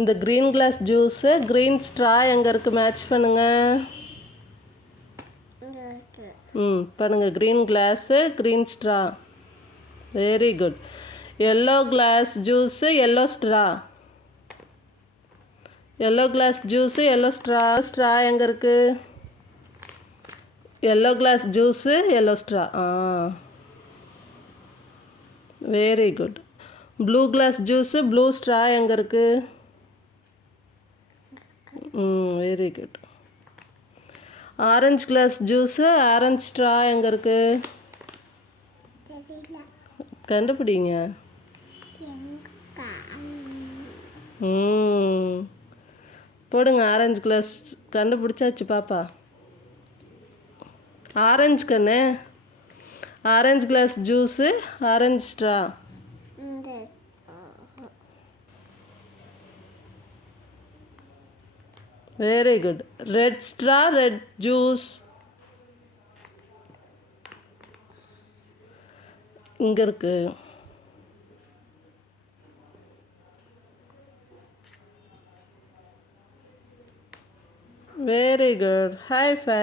இந்த green glass juice green straw எங்கே இருக்குது மேட்ச் பண்ணுங்கள். பண்ணுங்கள். Green glass green straw. Very good. Yellow glass juice yellow straw. Yellow glass juice yellow straw. Straw எங்கே இருக்குது? Yellow glass juice yellow straw. Very good. Blue glass juice blue straw எங்கே இருக்குது? Very good. Orange glass juice orange straw எங்கே இருக்குது? கண்டுபிடிங்க. போடுங்க. Orange class கண்டுபிடிச்சாச்சு பாப்பா. ஆரஞ்சு கண்ணு. Orange glass juice orange straw. Very good. Red straw red juice. இங்கே இருக்கு. Very good. High five.